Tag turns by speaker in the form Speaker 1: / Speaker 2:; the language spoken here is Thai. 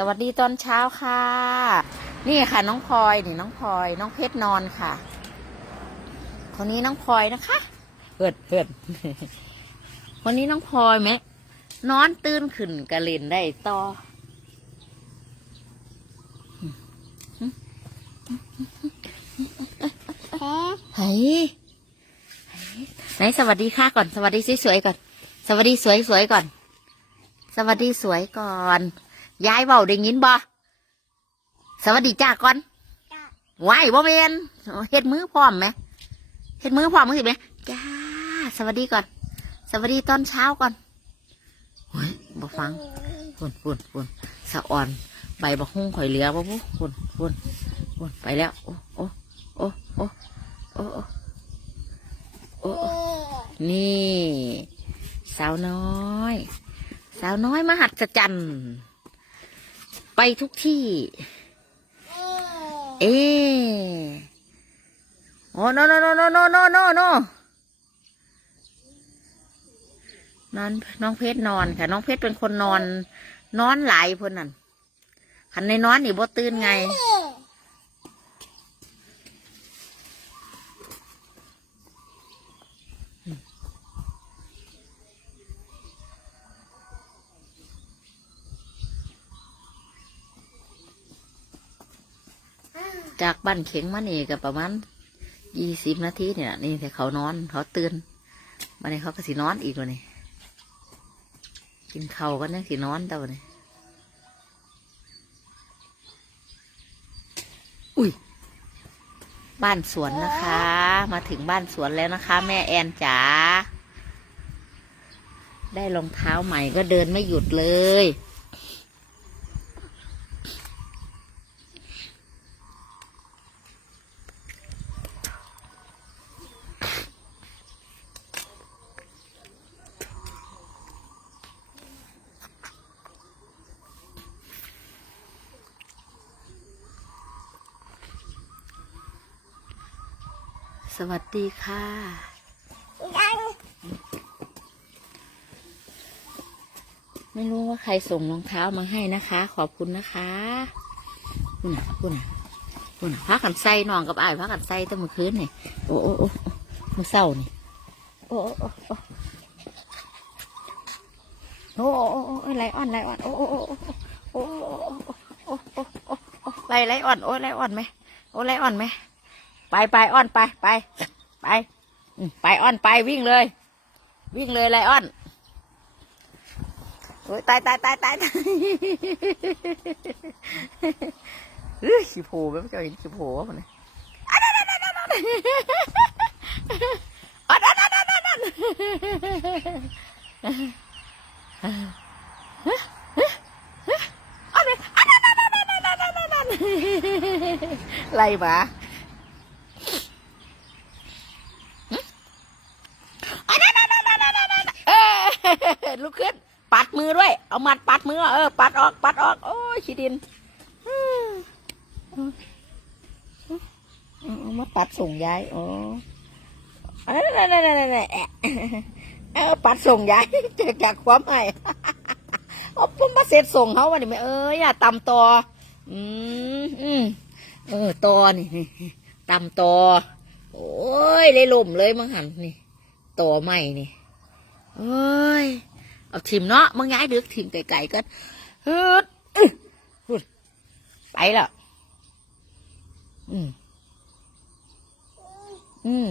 Speaker 1: สวัสดีตอนเช้าค่ะ นี่ค่ะ น้องพลอยนี่น้องพลอย น้องเพชรนอนค่ะ คนนี้น้องพลอยนะคะเปิดเปิดคนนี้น้องพลอยไหมนอนตื่นขึ้นกระเล่นได้ต่อ
Speaker 2: แพ้
Speaker 1: เฮ้ยไหนสวัสดีค่ะก่อน สวัสดีสวยๆก่อน สวัสดีสวยๆก่อน สวัสดีสวยก่อน ยายเบาได้ยินบ่สวัสดีจ้าก่อนไหวบ่เมนเฮ็ดมือพร้อมไหมเฮ็ดมือพร้อมมึงสิไหมจ้า สวัสดีก่อน สวัสดีตอนเช้าก่อนเฮ้ยบ่ฟังวนวนวนสะอ่อน ใบบักฮุ้งข่อยเหลือบ่ปุ๊วนวนวนไปแล้ว โอ้โอ้โอ้โอ้โอ้โอ้นี่ สาวน้อย สาวน้อยมหัศจรรย์ ไปทุกที่ เอ๊ะโอ้ no no no no no no no no นอนน้องเพชรนอนค่ะ น้องเพชรเป็นคนนอน นอนหลายเพิ่นนั่นหันในนอนนี่บ่ตื่นไง จากบ้านเข็งมานี่ก็ประมาณยี่สิบนาทีเนี่ยนี่แต่เขานอนเขาตื่นมาเนี่ยเขาก็สินอนอีกวันนี้กินเข้าวกันยังสินอนแต่วันนี้อุ้ยบ้านสวนนะคะ มาถึงบ้านสวนแล้วนะคะ แม่แอนจ๋าได้รองเท้าใหม่ก็เดินไม่หยุดเลย สวัสดีค่ะ ไม่รู้ว่าใครส่งรองเท้ามาให้นะคะ ขอบคุณนะคะคุณน่ะคุณน่ะคุณน่ะพักกันไส้นอนกับอ้ายพักกันไส้แต่เมื่อคืนนี่โอ้โอ้โอ้มื่อเศร้านี่โอ้โอ้โอ้โอ้โอ้ไลออนไลออนโอ้โอ้โอ้โอ้โอ้โอ้โอ้ไลไลออนโอ้ไลออนไหมโอ้ไลออนไหม ไปไปอ้อนไปไป ไปไปอ้อนไปวิ่งเลย วิ่งเลยไลอ้อนโอ้ยตายตายตายตายเฮ้ยขี้โผล่ไม่เคยเห็นขี้โผล่มันเลยอันนั้นอันนั้นอันนั้นอันนั้นอันนั้นอันนั้นอันนั้นไล่หมา ลุกขึ้น ปัดมือด้วย เอาหมัดปัดมือ เออ ปัดออก ปัดออก โอ้ยขี้ดินมเอามาปัดส่งยายอ๋อเออนั่นนั่นนั่นนั่นแอะเออปัดส่งยายเจอจากความใหม่เอาผมมาเสร็จส่งเขาวันนี้ไหมเอ้ยอย่าตำตออืมอืมเออตอนี่นี่ตำตอโอ้ยเลยล่มเลยมังหันนี่ตอใหม่นี่โอ้ย เอาทิมเนาะมึงย้ายดึกทิมไก่ๆก็ฮึดอื้อพูดไปละอืมอืม